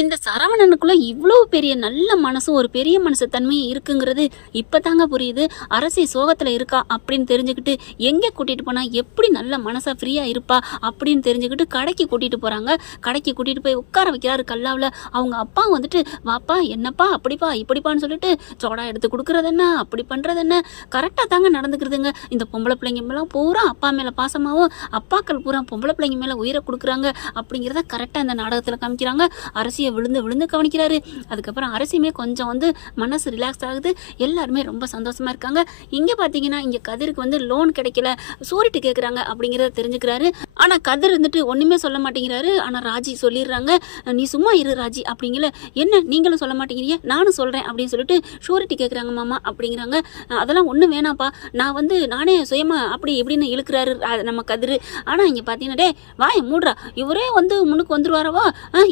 இந்த சரவணனுக்குள்ள இவ்வளோ பெரிய நல்ல மனசும் ஒரு பெரிய மனசு தன்மையும் இருக்குங்கிறது இப்பதாங்க புரியுது. அரசி சோகத்துல இருக்கா அப்படின்னு தெரிஞ்சுக்கிட்டு எங்க கூட்டிட்டு போனா எப்படி நல்ல மனசா ஃப்ரீயா இருப்பா அப்படின்னு தெரிஞ்சுக்கிட்டு கடைக்கு கூட்டிட்டு போறாங்க. கடைக்கு கூட்டிட்டு போய் உட்கார வைக்கிறாரு கல்லாவில். அவங்க அப்பா வந்துட்டு வாப்பா என்னப்பா அப்படிப்பா இப்படிப்பான்னு சொல்லிட்டு சோடா எடுத்து கொடுக்கறது என்ன? அப்படி பண்றது என்ன? கரெக்டாக தாங்க நடந்துக்கிறதுங்க இந்த பொம்பளை பிள்ளைங்க மேலாம் பூரா அப்பா மேல பாசமாவும் அப்பாக்கள் பூரா பொம்பளை பிள்ளைங்க மேல உயிரை கொடுக்குறாங்க அப்படிங்கிறத கரெக்டாக இந்த நாடகத்தில் காமிக்கிறாங்க. அரசியை விழுந்து விழுந்து கவனிக்கிறாரு. அதுக்கப்புறம் அரசியுமே கொஞ்சம் வந்து மனசு ரிலாக்ஸ் ஆகுது. எல்லாருமே ரொம்ப சந்தோஷமா இருக்காங்க. இங்கே பார்த்தீங்கன்னா இங்கே கதிருக்கு வந்து லோன் கிடைக்கல. சூரிட்டு கேட்குறாங்க அப்படிங்கிறத தெரிஞ்சுக்கிறாரு. ஆனால் கதிர் இருந்துட்டு ஒன்றுமே சொல்ல மாட்டேங்கிறாரு. ஆனால் ராஜி சொல்லிடுறாங்க. நீ சும்மா இரு ராஜி அப்படிங்கல. என்ன? நீங்களும் சொல்ல மாட்டேங்கிறீங்க? நானும் சொல்கிறேன் அப்படின்னு சொல்லிட்டு ஷூரிட்டி கேட்குறாங்க மாமா அப்படிங்கிறாங்க. அதெல்லாம் ஒன்றும் வேணாம்ப்பா. நான் வந்து நானே சுயமா அப்படி இப்படின்னு இழுக்கிறாரு நம்ம கதிர். ஆனால் இங்கே பார்த்தீங்கன்னா டே வாய் மூடுறா. இவரே வந்து முன்னுக்கு வந்துருவாரவா?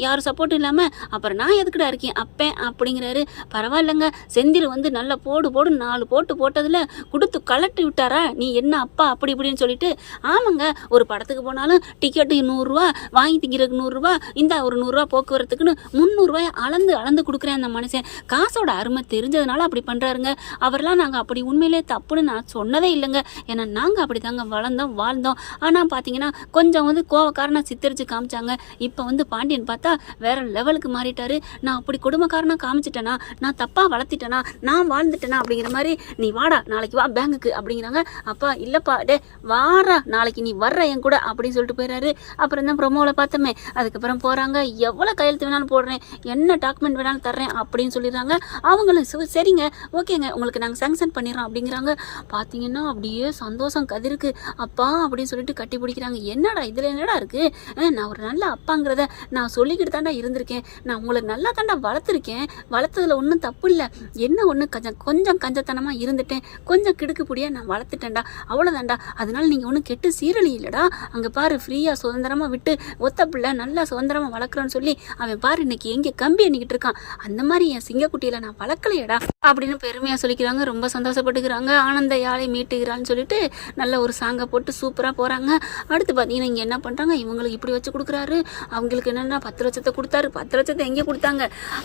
யாரும் சப்போர்ட் இல்லாமல் அப்புறம் நான் எதுக்குடா இருக்கேன்? அப்பேன் அப்படிங்கிறாரு. பரவாயில்லைங்க. செந்தில் வந்து நல்லா போடு போடு நாலு போட்டு போட்டதில் கொடுத்து கலட்டி விட்டாரா? நீ என்ன அப்பா அப்படி இப்படின்னு சொல்லிட்டு ஆமாங்க ஒரு படத்துக்கு போனாலும் டிக்கெட்டு நூறுரூவா வாங்கி திங்கிறதுக்கு நூறுரூவா இந்த ஒரு நூறுரூவா போக்குவரத்துக்குன்னு முந்நூறுரூவாய் அளந்து அளந்து கொடுக்குறேன் அந்த மனுஷன். காசோட அருமை தெரிஞ்சதுனால அப்படி பண்ணுறாருங்க அவரெல்லாம் நாங்கள் அப்படி உண்மையிலே தப்புன்னு நான் சொன்னதே இல்லைங்க. ஏன்னா நாங்கள் அப்படி தாங்க வளர்ந்தோம் வாழ்ந்தோம். ஆனால் பார்த்தீங்கன்னா கொஞ்சம் வந்து கோவக்காரனை சித்தரித்து காமிச்சாங்க. இப்போ வந்து பாண்டியன் பார்த்தா வேற லெவலுக்கு மாறிட்டாரு. நான் அப்படி கொடுமைக்காரனாக காமிச்சிட்டேனா? நான் தப்பாக வளர்த்திட்டேனா? நான் வாழ்ந்துட்டேனா? அப்படிங்கிற மாதிரி நீ வாடா நாளைக்கு வா பேங்குக்கு அப்படிங்கிறாங்க. அப்பா இல்லைப்பா டே வாடா நாளைக்கு நீ வர்ற என் கூட அப்படின்னு சொல்லிட்டு போயிடுறாரு அப்புறம் தான் ப்ரொமோவில் பார்த்தோமே. அதுக்கப்புறம் போகிறாங்க எவ்வளோ கையெழுத்து வேணாலும் போடுறேன். என்ன டாக்குமெண்ட் வேணாலும் தர்றேன் அப்படின்னு சொல்லிடுறாங்க. அவங்களும் சரிங்க ஓகேங்க உங்களுக்கு நாங்கள் சேங்ஷன் பண்ணிடுறோம் அப்படிங்கிறாங்க. பார்த்தீங்கன்னா அப்படியே சந்தோஷம் கதிருக்கு. அப்பா அப்படின்னு சொல்லிட்டு கட்டி பிடிக்கிறாங்க. என்னடா இதில் என்னடா இருக்குது நான் ஒரு நல்ல அப்பாங்கிறத நான் சொல்லிக்கிட்டு தாண்டா இருந்திருக்கேன். நான் உங்களை நல்லா தாண்டா வளர்த்துருக்கேன். வளர்த்ததில் ஒன்றும் தப்பு இல்லை என்ன ஒன்று கொஞ்சம் கொஞ்சம் கஞ்சத்தனமாக இருந்துட்டேன். கொஞ்சம் கிடுக்குப்படியாக நான் வளர்த்துட்டேன்டா. அவ்வளோதான்டா அதனால நீங்கள் ஒன்றும் கெட்டு சீரழி இல்லைடா. அங்கே பாரு ஃப்ரீயாக சுதந்திரமாக விட்டு ஒத்த பிள்ளை நல்லா சுதந்திரமாக வளர்க்குறோன்னு சொல்லி அவன் பாரு இன்னைக்கு எங்கே கம்பி எண்ணிக்கிட்டு இருக்கான். அந்த மாதிரி என் சிங்கக்குட்டியில் நான் வளர்க்கலையடா அப்படின்னு பெருமையாக சொல்லிக்கிறாங்க. ரொம்ப சந்தோஷப்பட்டுக்கிறாங்க. ஆனந்த யாழை மீட்டுகிறான்னு சொல்லிட்டு நல்ல ஒரு சாங்கை போட்டு சூப்பராக போகிறாங்க அடுத்து பார்த்தீங்கன்னா இங்கே என்ன பண்ணுறாங்க இவங்களுக்கு இப்படி வச்சு கொடுக்குறாரு. அவங்களுக்கு என்னென்னா பத்து லட்சத்தை கொடுத்தாரு. பத்து லட்சத்தை எங்கே கொடுத்தாங்க?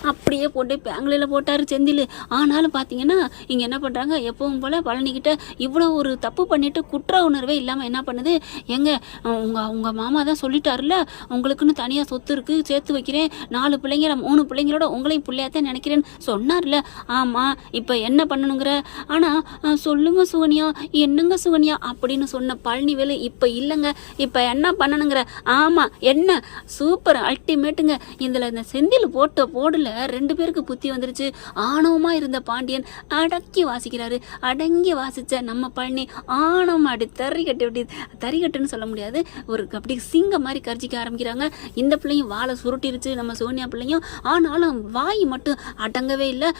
அப்படியே போட்டு பேங்க்லில் போட்டார் செந்தில். ஆனாலும் பார்த்தீங்கன்னா இங்கே என்ன பண்ணுறாங்க எப்பவும் போல் பழனிக்கிட்ட இவ்வளோ ஒரு தப்பு பண்ணிட்டு குற்ற உணர்வே இல்லாமல் என்ன பண்ணுது? எங்க உங்கள் உங்கள் மாமா தான் சொல்லிட்டாருல உங்களுக்குன்னு தனியாக சொத்து இருக்குது சேர்த்து வைக்கிறேன். நாலு பிள்ளைங்க மூணு பிள்ளைங்களோட உங்களையும் பிள்ளையாத்தான் நினைக்கிறேன்னு சொன்னார்ல. ஆமாம் இப்போ என்ன பண்ணணுங்கிற? ஆனால் சொல்லுங்க சுகன்யா என்னங்க சுகன்யா அப்படின்னு சொன்ன பழனிவேலு இப்போ இல்லைங்க. இப்போ என்ன பண்ணணுங்கிற? ஆமாம் என்ன? சூப்பர் அல்டிமேட்டுங்க. இதில் இந்த செந்தில் போட்ட போடில் ரெண்டு பேருக்கு புத்தி வந்துருச்சு. ஆணவமாக இருந்த பாண்டியன் அடக்கி வாசிக்கிறாரு. அடங்கி வாசித்த நம்ம பழனி ஆணவம் அப்படி தறி கட்டி அப்படி தறி கட்டுன்னு சொல்ல முடியாது. ஒரு அப்படி சிங்க மாதிரி கர்ஜிக்க ஆரம்பிக்கிறாங்க. இந்த பிள்ளையும் வாழை சுருட்டிருச்சு நம்ம சோனியா பிள்ளையும். ஆனாலும் வாய் மட்டும் அடங்கவே இல்லை.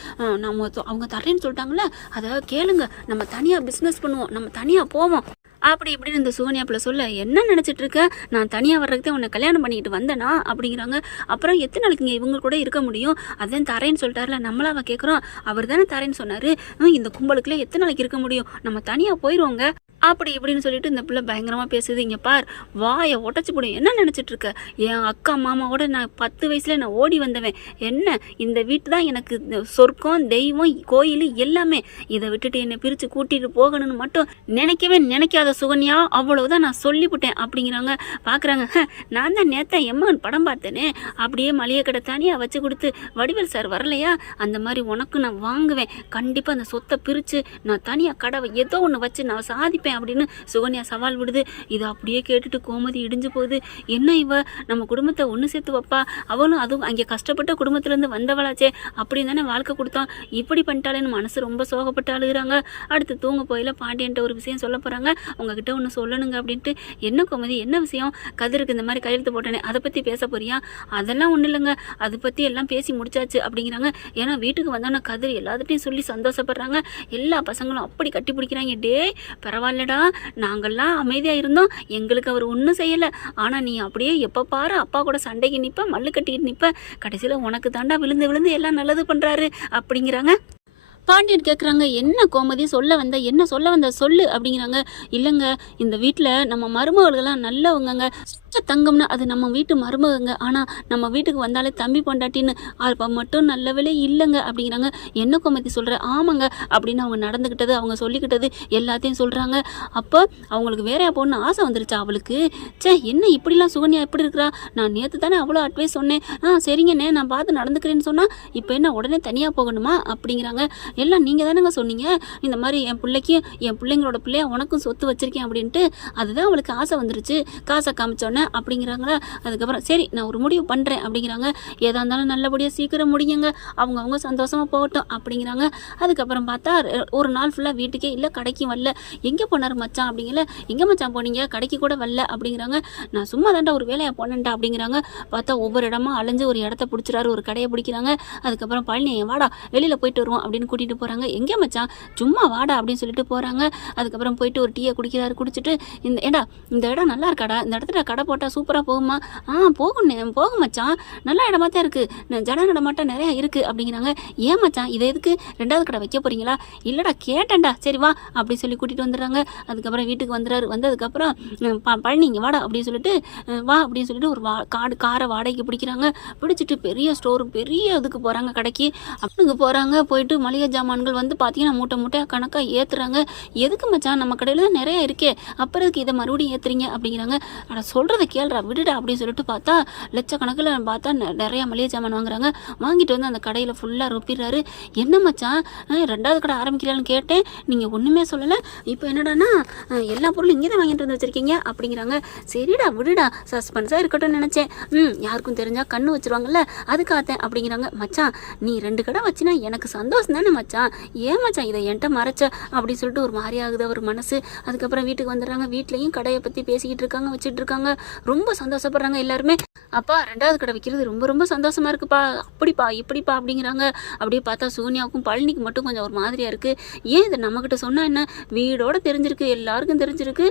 நம்ம அவங்க தரேன்னு சொல்லிட்டாங்களே அதை கேளுங்க. நம்ம தனியாக பிஸ்னஸ் பண்ணுவோம். நம்ம தனியாக போவோம். அப்படி இப்படின்னு இந்த சுகன்யா பிள்ளை சொல்ல என்ன நினச்சிட்டு இருக்க நான் தனியாக வர்றதுக்கு உன்னை கல்யாணம் பண்ணிக்கிட்டு வந்தேனா? அப்படிங்கிறாங்க. அப்புறம் எத்தனை நாளைக்கு இங்கே இவங்க கூட இருக்க முடியும்? அதான் தரேன்னு சொல்லிட்டாருல அவள் கேட்குறோம் அவர் தானே தரேன்னு சொன்னார். இந்த கும்பலுக்குள்ளே எத்தனை நாளைக்கு இருக்க முடியும்? நம்ம தனியாக போயிடுவோங்க அப்படி இப்படின்னு சொல்லிட்டு இந்த பிள்ளை பயங்கரமாக பேசுது. இங்கே பார் வாயை உடச்சி போடும் என்ன நினச்சிட்டு இருக்க? என் அக்கா மாமாவோட நான் பத்து வயசில் நான் ஓடி வந்தவன். என்ன? இந்த வீட்டு தான் எனக்கு சொர்க்கம் தெய்வம் கோயில் எல்லாமே. இதை விட்டுட்டு என்னை பிரித்து கூட்டிகிட்டு போகணும்னு மட்டும் நினைக்கவே நினைக்காத சுகன்யா. அவ்வளவுதான் நான் சொல்லிவிட்டேன் அப்படிங்கிறாங்க பார்க்குறாங்க நான் தான் நேத்தா எம்மன் படம் பார்த்தேனே. அப்படியே மளிகை கடை தனியாக வச்சு கொடுத்து வடிவேல் சார் வரலையா? அந்த மாதிரி உனக்கு நான் வாங்குவேன். கண்டிப்பாக அந்த சொத்தை பிரித்து நான் தனியாக கடவை ஏதோ ஒன்று வச்சு நான் சாதிப்பேன். அப்படின்னு சுகன்யா சவால் விடுது. இதை அப்படியே கேட்டுட்டு கோமதி இடிஞ்சு போகுது. என்ன இவ? நம்ம குடும்பத்தை ஒன்று சேர்த்து வைப்பா? அவளும் அதுவும் அங்கே கஷ்டப்பட்ட குடும்பத்துலேருந்து வந்தவளாச்சே. அப்படின்னு தானே வாழ்க்கை கொடுத்தோம் இப்படி பண்ணிட்டாலேன்னு மனசு ரொம்ப சோகப்பட்டு அழுகுறாங்க. அடுத்து தூங்க போயில பாண்டியன்ட்ட ஒரு விஷயம் சொல்ல போகிறாங்க உங்ககிட்ட ஒன்று சொல்லணுங்க அப்படின்ட்டு. என்ன கோமதி? என்ன விஷயம்? கதிருக்கு இந்த மாதிரி கையெழுத்து போட்டேனே. அதை பற்றி பேச போறியா? அதெல்லாம் ஒன்றும் இல்லைங்க. அதை பற்றி எல்லாம் பேசி முடிச்சாச்சு அப்படிங்கிறாங்க. ஏன்னா வீட்டுக்கு வந்தோன்னே கதிர் எல்லாத்துட்டையும் சொல்லி சந்தோஷப்படுறாங்க. எல்லா பசங்களும் அப்படி கட்டி பிடிக்கிறாங்க. டே இல்லடா நாங்கள்லாம் அமைதியாக இருந்தோம். எங்களுக்கு அவர் ஒன்றும் செய்யலை. ஆனால் நீ அப்படியே எப்போ பாரு அப்பா கூட சண்டைக்கு நிற்ப மல்லு கட்டிட்டு நிற்ப கடைசியில் உனக்கு தாண்டா விழுந்து விழுந்து எல்லாம் நல்லது பண்ணுறாரு அப்படிங்கிறாங்க. பாண்டியன் கேட்குறாங்க என்ன கோமதி சொல்ல வந்த என்ன சொல்ல வந்த சொல்லு அப்படிங்கிறாங்க. இல்லைங்க இந்த வீட்டில் நம்ம மருமகள்கள்லாம் நல்லவங்கங்க. சுத்த தங்கம்னா அது நம்ம வீட்டு மருமகங்க. ஆனால் நம்ம வீட்டுக்கு வந்தாலே தம்பி பொண்டாட்டின்னு அப்போ மட்டும் நல்ல விலை இல்லைங்க அப்படிங்கிறாங்க. என்ன கோமதி சொல்கிற ஆமாங்க அப்படின்னு அவங்க நடந்துக்கிட்டது அவங்க சொல்லிக்கிட்டது எல்லாத்தையும் சொல்கிறாங்க அப்போ அவங்களுக்கு வேற பொண்ணு ஆசை வந்துருச்சா அவளுக்கு? ச்சே என்ன இப்படிலாம் சுகன்யா எப்படி இருக்கிறா? நான் நேற்று தானே அவ்வளோ அட்வைஸ் சொன்னேன். ஆ சரிங்கண்ணே நான் பார்த்து நடந்துக்கிறேன்னு சொன்னால் இப்போ என்ன உடனே தனியாக போகணுமா? அப்படிங்கிறாங்க. எல்லாம் நீங்கள் தானேங்க சொன்னீங்க. இந்த மாதிரி என் பிள்ளைக்கு என் பிள்ளைங்களோட பிள்ளைய உனக்கும் சொத்து வச்சுருக்கேன் அப்படின்ட்டு அதுதான் அவளுக்கு ஆசை வந்துருச்சு. காசை காமிச்சோன்னே அப்படிங்கிறாங்களா? அதுக்கப்புறம் சரி நான் ஒரு முடிவு பண்ணுறேன் அப்படிங்கிறாங்க. ஏதா இருந்தாலும் நல்லபடியாக சீக்கிரம் முடியுங்க. அவங்க அவங்க சந்தோஷமாக போகட்டும் அப்படிங்கிறாங்க. அதுக்கப்புறம் பார்த்தா ஒரு நாள் ஃபுல்லாக வீட்டுக்கே இல்லை கடைக்கும் வரல. எங்கே போனார் மச்சான் அப்படிங்கல? எங்கே மச்சான் போனீங்க? கடைக்கு கூட வரல அப்படிங்கிறாங்க. நான் சும்மா தாண்டா ஒரு வேலையை போனேன்டா அப்படிங்கிறாங்க. பார்த்தா ஒவ்வொரு இடமா அலைஞ்சு ஒரு இடத்த பிடிச்சிறாரு ஒரு கடையை பிடிக்கிறாங்க. அதுக்கப்புறம் பழனி வாடா வெளியில் போயிட்டு வருவோம் அப்படின்னு கூட்டிகிட்டு கூட்டிகிட்டு போகிறாங்க எங்கே மச்சான்? சும்மா வாடா அப்படின்னு சொல்லிட்டு போகிறாங்க அதுக்கப்புறம் போயிட்டு ஒரு டீயை குடிக்கிறாரு குடிச்சிட்டு இந்த ஏடா இந்த இடம் நல்லா இருக்காடா? இந்த இடத்துல கடை போட்டால் சூப்பராக போகுமா? ஆ போகும் போகும் மச்சான். நல்ல இடமா தான் இருக்குது ஜன நடமாட்டம் நிறையா இருக்குது அப்படிங்கிறாங்க. ஏன் மச்சான்? இதை எதுக்கு ரெண்டாவது கடை வைக்க போகிறீங்களா இல்லைடா கேட்டேன்டா. சரி வா அப்படி சொல்லி கூட்டிகிட்டு வந்துடுறாங்க. அதுக்கப்புறம் வீட்டுக்கு வந்துடுறாரு. வந்ததுக்கப்புறம் பழனிங்க ப வாடா அப்படின்னு சொல்லிட்டு வா அப்படின்னு சொல்லிட்டு ஒரு வா காடு காரை வாடகைக்கு பிடிக்கிறாங்க. பிடிச்சிட்டு பெரிய ஸ்டோர் பெரிய இதுக்கு போகிறாங்க கடைக்கு. அப்படிங்க போகிறாங்க போயிட்டு மளிகை ஜாமான்கள் வந்து பார்த்தீங்கன்னா மூட்டை மூட்டையாக கணக்காக ஏற்றுறாங்க எதுக்கு மச்சான்? நம்ம கடையில் தான் நிறைய இருக்கே. அப்புறம் இதுக்கு இதை மறுபடியும் ஏற்றுறீங்க அப்படிங்கிறாங்க. ஆனால் சொல்கிறத கேள்றா விடுடா அப்படின்னு சொல்லிட்டு பார்த்தா லட்சக்கணக்கில் பார்த்தா நெ- மளிகை ஜாமான் வாங்குறாங்க. வாங்கிட்டு வந்து அந்த கடையில் ஃபுல்லாக ரொப்பிடுறாரு. என்ன மச்சான்? ரெண்டாவது கடை ஆரம்பிக்கிறான்னு கேட்டேன். நீங்கள் ஒன்றுமே சொல்லலை. இப்போ என்னடான்னா எல்லா பொருளும் இங்கே தான் வாங்கிட்டு வந்து வச்சுருக்கீங்க. அப்படிங்கிறாங்க. சரிடா விடுடா. சஸ்பென்ஸாக இருக்கட்டும்னு நினச்சேன். ம் யாருக்கும் தெரிஞ்சால் கண்ணு வச்சுருவாங்கல்ல. அதுக்காகத்தேன் அப்படிங்கிறாங்க. மச்சான் நீ ரெண்டு கடை வச்சினா எனக்கு சந்தோஷம் தானே மச்சான் ஏன் மச்சான் இதை என்கிட்ட மறைச்ச? அப்படின்னு சொல்லிட்டு ஒரு மாதிரி ஆகுது அவர் மனசு. அதுக்கப்புறம் வீட்டுக்கு வந்துடுறாங்க வீட்லேயும் கடையை பற்றி பேசிக்கிட்டு இருக்காங்க வச்சுட்டு இருக்காங்க. ரொம்ப சந்தோஷப்படுறாங்க எல்லாருமே. அப்பா ரெண்டாவது கடை வைக்கிறது ரொம்ப ரொம்ப சந்தோஷமாக இருக்குப்பா. அப்படிப்பா இப்படிப்பா அப்படிங்கிறாங்க. அப்படியே பார்த்தா சூன்யாவுக்கும் பழனிக்கு மட்டும் கொஞ்சம் ஒரு மாதிரியாக இருக்குது ஏன் இதை நம்மக்கிட்ட சொன்னால் என்ன? வீடோட தெரிஞ்சிருக்கு எல்லாருக்கும் தெரிஞ்சிருக்கு.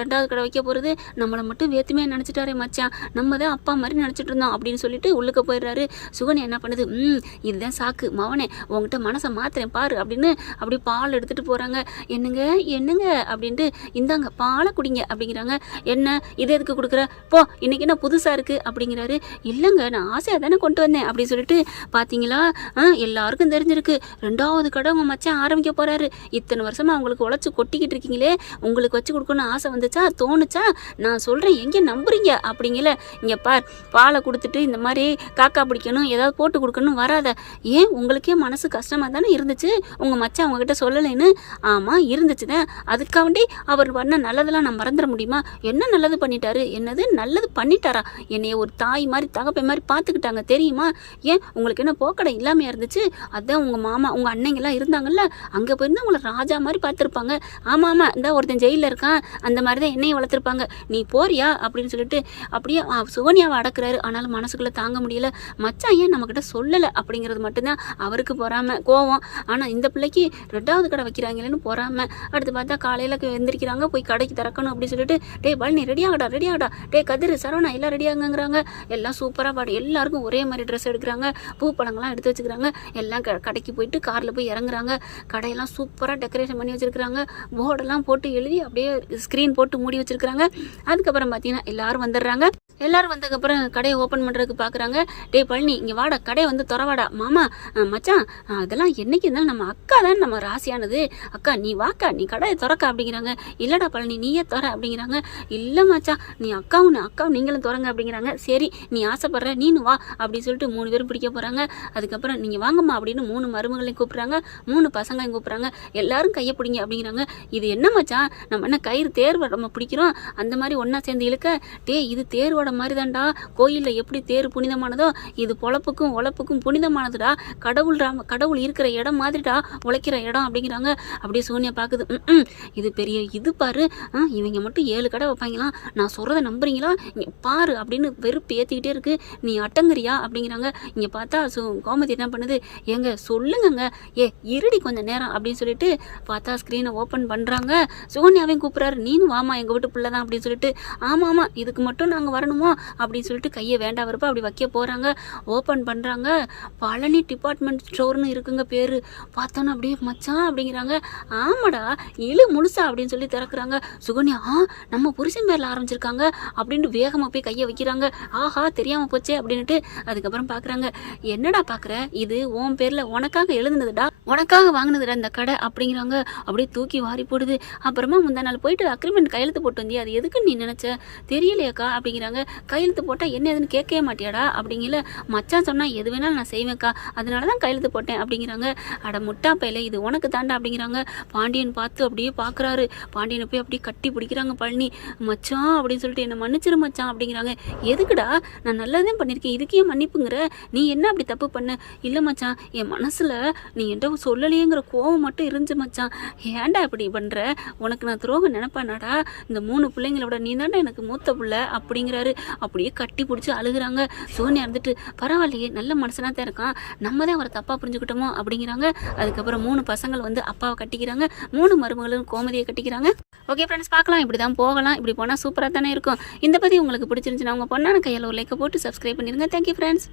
ரெண்டாவது கடை வைக்க போகிறது நம்மளை மட்டும் வேத்துமே நினச்சிட்டாரே மச்சான். நம்ம தான் அப்பா மாதிரி நினச்சிட்டு இருந்தோம் அப்படின்னு சொல்லிட்டு உள்ளுக்க போயிடுறாரு. சுகன் என்ன பண்ணுது? ம் இதுதான் சாக்கு. மவனே உங்ககிட்ட மனசை மாத்துறேன் பாரு அப்படின்னு அப்படி பால் எடுத்துகிட்டு போகிறாங்க என்னங்க என்னங்க? அப்படின்ட்டு இந்தாங்க பாலை குடிங்க அப்படிங்கிறாங்க. என்ன இது எதுக்கு கொடுக்குற? போ இன்னைக்கு என்ன புதுசாக இருக்குது அப்படி அப்படிங்கிறாரு. இல்லைங்க நான் ஆசையாக தானே கொண்டு வந்தேன். அப்படின்னு சொல்லிட்டு பார்த்தீங்களா ஆ எல்லாருக்கும் தெரிஞ்சிருக்கு. ரெண்டாவது கடை உங்கள் மச்சான் ஆரம்பிக்க போகிறாரு இத்தனை வருஷமாக அவங்களுக்கு உழைச்சி கொட்டிக்கிட்டு இருக்கீங்களே. உங்களுக்கு வச்சு கொடுக்கணும்னு ஆசை வந்துச்சா? தோணுச்சா? நான் சொல்கிறேன் எங்கே நம்புறீங்க? அப்படிங்கல. இங்கே பார் பாலை கொடுத்துட்டு இந்த மாதிரி காக்கா பிடிக்கணும் ஏதாவது போட்டு கொடுக்கணும் வராத. ஏன்? உங்களுக்கே மனசு கஷ்டமாக தானே இருந்துச்சு? உங்கள் மச்சான் அவங்கக்கிட்ட சொல்லலைன்னு? ஆமாம் இருந்துச்சு தான். அதுக்காண்டி அவர் பண்ண நல்லதெல்லாம் நான் மறந்துட முடியுமா? என்ன நல்லது பண்ணிட்டாரு? என்னது? நல்லது பண்ணிட்டாரா? என்னைய ஒரு தாய் மாதிரி தகப்பை மாதிரி பார்த்துக்கிட்டாங்க. தெரியுமா? ஏன்? உங்களுக்கு என்ன போக்கடை இல்லாமையாக இருந்துச்சு? அதான் உங்கள் மாமா உங்கள் அன்னைங்கெல்லாம் இருந்தாங்கல்ல? அங்கே போயிருந்தா உங்களை ராஜா மாதிரி பார்த்துருப்பாங்க. ஆமாம் ஆமாம் இந்த ஒருத்தன் ஜெயிலில் இருக்கான். அந்த மாதிரி தான் என்னையும் வளர்த்துருப்பாங்க. நீ போறியா? அப்படின்னு சொல்லிட்டு அப்படியே சோனியாவை சுகன்யாவை அடக்குறாரு. ஆனாலும் மனசுக்குள்ளே தாங்க முடியல. மச்சான் ஏன் நம்மக்கிட்ட சொல்லலை? அப்படிங்கிறது மட்டும்தான் அவருக்கு பொறாமல் கோவம். ஆனால் இந்த பிள்ளைக்கு ரெண்டாவது கடை வைக்கிறாங்களேன்னு பொறாமல் அடுத்து பார்த்தா காலையில் எந்திரிக்கிறாங்க. போய் கடைக்கு திறக்கணும் அப்படின்னு சொல்லிட்டு டேய் பழனி ரெடி ஆகடா ரெடி ஆகடா. டே கதிர் சரவணா எல்லாம் ரெடி ஆகுங்கிறாங்க. எல்லாம் சூப்பராக பாடு. எல்லாருக்கும் ஒரே மாதிரி ட்ரெஸ் எடுக்கிறாங்க. பூ பழங்கள்லாம் எடுத்து வச்சுக்கிறாங்க. எல்லாம் க- கடைக்கு போயிட்டு காரில் போய் இறங்குறாங்க. கடையெல்லாம் சூப்பராக டெக்கரேஷன் பண்ணி வச்சிருக்கிறாங்க. போர்டெல்லாம் போட்டு எழுதி அப்படியே ஸ்க்ரீன் போட்டு மூடி வச்சுருக்கிறாங்க. அதுக்கப்புறம் பார்த்தீங்கன்னா எல்லாரும் வந்துடுறாங்க. எல்லாரும் வந்ததுக்கப்புறம் கடையை ஓப்பன் பண்ணுறதுக்கு பார்க்குறாங்க டேய் பழனி இங்கே வாடா கடை வந்து துறவாடா மாமா மச்சான் அதெல்லாம் என்னைக்கு இருந்தாலும் நம்ம அக்கா தான் நம்ம ராசியானது. அக்கா நீ வாக்கா நீ கடையை திறக்க அப்படிங்கிறாங்க. இல்லைடா பழனி நீயே திற அப்படிங்கிறாங்க. இல்லை மச்சான் நீ அக்காவும் அக்காவும் நீங்களும் திறங்க அப்படிங்கிறாங்க. சரி நீ ஆசைப்படுற நீனு வா அப்படின்னு சொல்லிட்டு மூணு பேரும் பிடிக்க போகிறாங்க அதுக்கப்புறம் நீங்கள் வாங்கம்மா அப்படின்னு மூணு மருமகளையும் கூப்பிட்றாங்க. மூணு பசங்களையும் கூப்பிட்றாங்க. எல்லாரும் கையை பிடிங்க அப்படிங்கிறாங்க. இது என்ன மச்சான்? நம்ம என்ன கயிறு தேர்வை நம்ம பிடிக்கிறோம்? அந்த மாதிரி ஒன்றா சேர்ந்து இழுக்க. டே இது தேரோட மாதிரி தான்டா கோயிலில் எப்படி தேர் புனிதமானதோ இது பொழப்புக்கும் உழப்புக்கும் புனிதமானதுடா. கடவுள் ராம கடவுள் இருக்கிற இடம் மாதிரிடா உழைக்கிற இடம் அப்படிங்கிறாங்க. அப்படியே சோனியா பார்க்குது இது பெரிய இது பாரு. ஆ, இவங்க மட்டும் ஏழு கடை வைப்பாங்களாம் நான் சொல்கிறத நம்புறீங்களா? பாரு அப்படின்னு வெறுப்பு ஏற்றிக்கிட்டே இருக்கு. நீ அட்டங்குறியா அப்படிங்கிறாங்க. இங்கே பார்த்தா சு கோமதி என்ன பண்ணுது? ஏங்க சொல்லுங்கங்க. ஏ இருடி கொஞ்சம் நேரம் அப்படின்னு சொல்லிட்டு பார்த்தா ஸ்க்ரீனை ஓப்பன் பண்ணுறாங்க சுகன்யாவையும் கூப்பிட்றாரு. நீனும் வாமா எங்கள் வீட்டு பிள்ளை தான் அப்படின்னு சொல்லிட்டு. ஆமாம் ஆமாம் இதுக்கு மட்டும் நாங்கள் வரணுமா? அப்படின்னு சொல்லிட்டு கையை வேண்டாம் வரப்போ அப்படி வைக்க போகிறாங்க ஓப்பன் பண்ணுறாங்க பழனி டிபார்ட்மெண்ட் ஸ்டோர்னு இருக்குங்க பேர். பார்த்தோன்னா அப்படியே மச்சான் அப்படிங்கிறாங்க. ஆமாடா இழு முழுசா அப்படின்னு சொல்லி திறக்கிறாங்க. சுகன்யா ஆ நம்ம புருஷன் பேரில் ஆரம்பிச்சிருக்காங்க அப்படின்ட்டு வேகமாக போய் கையை வைக்கிறாங்க. ஆஹா தெரியாமல் போச்சே அப்படின்ட்டு அதுக்கப்புறம் பார்க்குறாங்க என்னடா பார்க்குற இது உன் பேரில் உனக்காக எழுதுனதுடா. உனக்காக வாங்கினதுடா இந்த கடை அப்படிங்கிறாங்க. அப்படியே தூக்கி வாரி போடுது. அப்புறமா முந்தா நாள் போயிட்டு அக்ரிமெண்ட் கையெழுத்து போட்டு வந்தியா. அது எதுக்குன்னு நீ நினச்ச? தெரியலையாக்கா அப்படிங்கிறாங்க. கையெழுத்து போட்டால் என்ன எதுன்னு கேட்கவே மாட்டியாடா அப்படிங்கல மச்சான் சொன்னால் எது வேணாலும் நான் செய்வேன்க்கா. அதனால தான் கையெழுத்து போட்டேன் அப்படிங்கிறாங்க. அட முட்டா பையில இது உனக்கு தாண்டா அப்படிங்கிறாங்க. பாண்டியன் பார்த்து அப்படியே பார்க்குறாரு பாண்டியனை போய் அப்படியே கட்டி பிடிக்கிறாங்க பழனி. மச்சான் அப்படின்னு சொல்லிட்டு என்னை மன்னிச்சிரு மச்சான் அப்படிங்கிறாங்க. எதுக்குடா? நான் நல்லதே பண்ணியிருக்கேன் இதுக்கே மன்னிப்புங்கிற? நீ என்ன அப்படி தப்பு பண்ண? இல்லை மச்சான் என் மனசில் நீ என்கிட்ட சொல்லலையேங்கிற கோவம் மட்டும் இருந்துச்சு மச்சான். ஏன்டா இப்படி பண்ணுற உனக்கு நான் துரோகம் நினைப்பானாடா. இந்த மூணு பிள்ளைங்களோட நீ தாண்டா எனக்கு மூத்த பிள்ளை அப்படிங்கிறாரு. அப்படியே கட்டி பிடிச்சி அழுகுறாங்க. சோனியா இருந்துட்டு பரவாயில்லையே நல்ல மனசனாக தான் இருக்கான். நம்ம தான் அவரை தப்பாக புரிஞ்சுக்கிட்டோமோ? அப்படிங்கிறாங்க. அதுக்கப்புறம் மூணு பசங்கள் வந்து அப்பாவை கட்டிக்கிறாங்க. மூணு மருமகளும் கோமதியை கட்டிக்கிறாங்க. ஓகே ஃப்ரெண்ட்ஸ் பார்க்கலாம். இப்படி தான் போகலாம். இப்படி போனால் சூப்பராக தானே இருக்கும். இந்த பற்றி உங்களுக்கு பிடிச்சிருந்துச்சுன்னா உங்கள் பொண்ணான கையில் ஒரு லைக்கை போட்டு சப்ஸ்கிரைப் பண்ணிடுங்க தேங்க்யூ ஃப்ரெண்ட்ஸ்